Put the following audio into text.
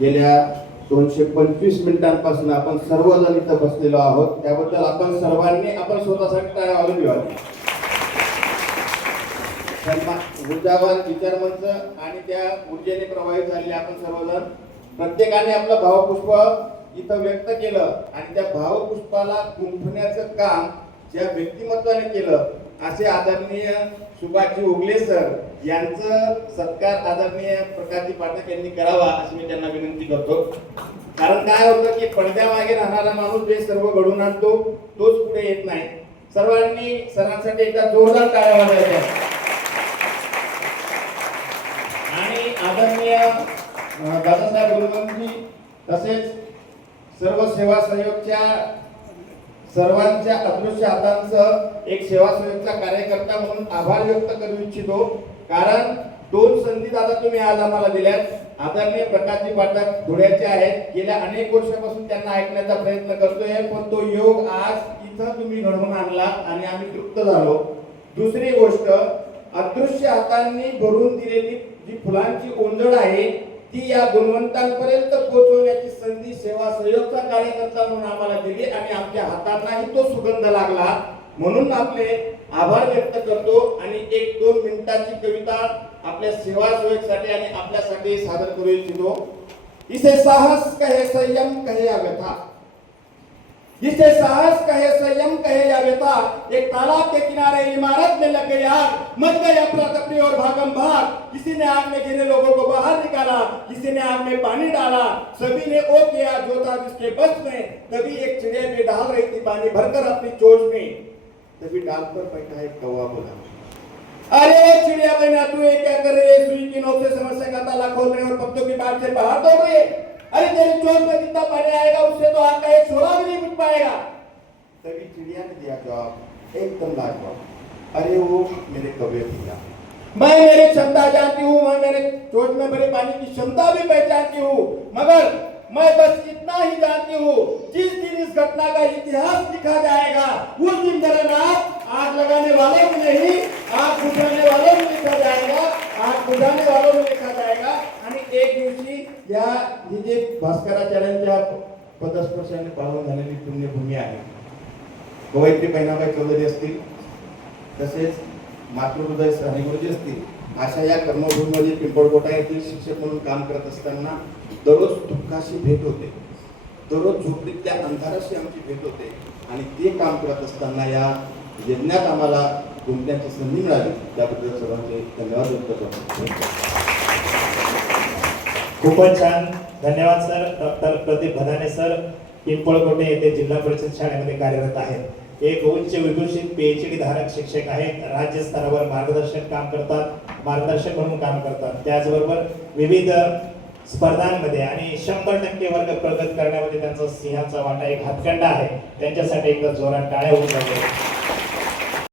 गेल्या दोनशे पंचवीस मिनिटांपासून आपण सर्वजण इथं बसलेलो आहोत. त्याबद्दल आपण सर्वांनी आपण स्वतःसाठी तयार आवडून घ्यावी ऊर्जावान विचारमंच आणि त्या ऊर्जेने प्रभावित झालेले आपण सर्वजण. प्रत्येकाने आपलं भावपुष्प इथं व्यक्त केलं आणि त्या भावपुष्पाला गुंफण्याचं काम ज्या व्यक्तिमत्वाने केलं असे आदरणीय सुभाषजी उगले सर यांचं सत्कार आदरणीय प्रकाशजी पाठक यांनी करावा अशी मी त्यांना विनंती करतो. कारण काय होतं की पडद्यामागे राहणारा माणूस जे सर्व घडून आणतो तोच पुढे येत नाही. सर्वांनी सरांसाठी एकदा जोरदार टाळ्या वाजवायच्या. आणि आदरणीय दादासाहेब गुरुवंशी तसेच सर्व सेवा सहयोगच्या सर्वांच्या अदृश्य हातांचं एक सेवा कार्यकर्ता म्हणून आभार व्यक्त करू इच्छितो. कारण दोन संधी दादा तुम्ही आज आम्हाला दिल्यात. आदरणीय प्रकाशजी पाठक धुळ्याचे आहेत. गेल्या अनेक वर्षापासून त्यांना ऐकण्याचा प्रयत्न करतोय. पण तो योग आज इथं तुम्ही घडवून आणला आणि आम्ही तृप्त झालो. दुसरी गोष्ट अदृश्य हातांनी भरून दिलेली जी फुलांची ओंजळ आहे ती या गुणवंतांपर्यंत पोहोचवण्याची सेवा सहयोगचा कार्यकर्ता म्हणून आम्हाला दिली आणि आमच्या हातांनाही तो सुगंध लागला. म्हणून आपले आभार व्यक्त करतो आणि एक दोन मिनिटांची कविता आपल्या सेवा सहयोगसाठी आणि आपल्यासाठी सादर करू इच्छितो. इसे साहस कहे संयम कहे अव्यथा. जिसे साहस कहे, संयम कहे या व्यथा एक तालाब के किनारे इमारत में लग गई आग, मच गई अफरा तफरी और भागम भाग। किसी ने आग में गिरे लोगों को बाहर निकाला, किसी ने आग में पानी डाला। सभी ने ओ किया जो था जिसके बस में, तभी एक चिड़िया भी डाल रही थी पानी भरकर अपनी चोट में। तभी डाल पर बैठा एक कौवा बोला, अरे चिड़िया बहना, तू ये क्या कर रही है? सुई की नोक से समस्या का ताला खोल रहे और पत्तों की बात से बाहर दौड़ रही है। तेरी चोट में जितना पानी आएगा उससे तो आग का एक छोरा भी नहीं बुझ पाएगा। तभी चिड़िया ने दिया जवाब एकदम लाजवाब। अरे वो मेरे कौवे भैया। मैं मेरी क्षमता जानती हूँ मैं मेरे चोट में भरे पानी की क्षमता भी पहचानती हूँ मगर मैं बस इतना ही जानती हूँ जिस दिन इस घटना का इतिहास लिखा जाएगा उस दिन मेरा नाम आग लगाने वालों में नहीं आग बुझाने वालों में लिखा जाएगा। या ही जे भास्कराचार्यांच्या पदस्पर्शाने पावन झालेली पुण्यभूमी आहे. कवयित्री बहिणाबाई चौधरी असतील तसेच मातृहृदय सहनी गुरुजी असतील अशा या कर्मभूमीमध्ये पिंपळकोटा येथील शिक्षक म्हणून काम करत असताना दररोज दुःखाशी भेट होते. दररोज झोपडीतल्या अंधाराशी आमची भेट होते आणि ते काम करत असताना या यज्ञात आम्हाला गुंतण्याची संधी मिळाली. त्याबद्दल सर्वांचे धन्यवाद व्यक्त करतो. खूपच छान. धन्यवाद sir. Doctor Pradeep Bhadane sir. Pimpalkote येथे जिल्हा परिषद शाळेमध्ये कार्यरत आहेत. एक उच्च विभूषित पीएचडी धारक शिक्षक आहेत. राज्य स्तरावर मार्गदर्शक काम करतात. मार्गदर्शक म्हणून काम करतात. त्याचबरोबर विविध स्पर्धांमध्ये आणि शंभर टक्के वर्ग प्रगत करण्यामध्ये त्यांचा सिंहाचा वाटा एक हातखंडा आहे. त्यांच्यासाठी एकदा जोरात टाळ्या होऊन जाते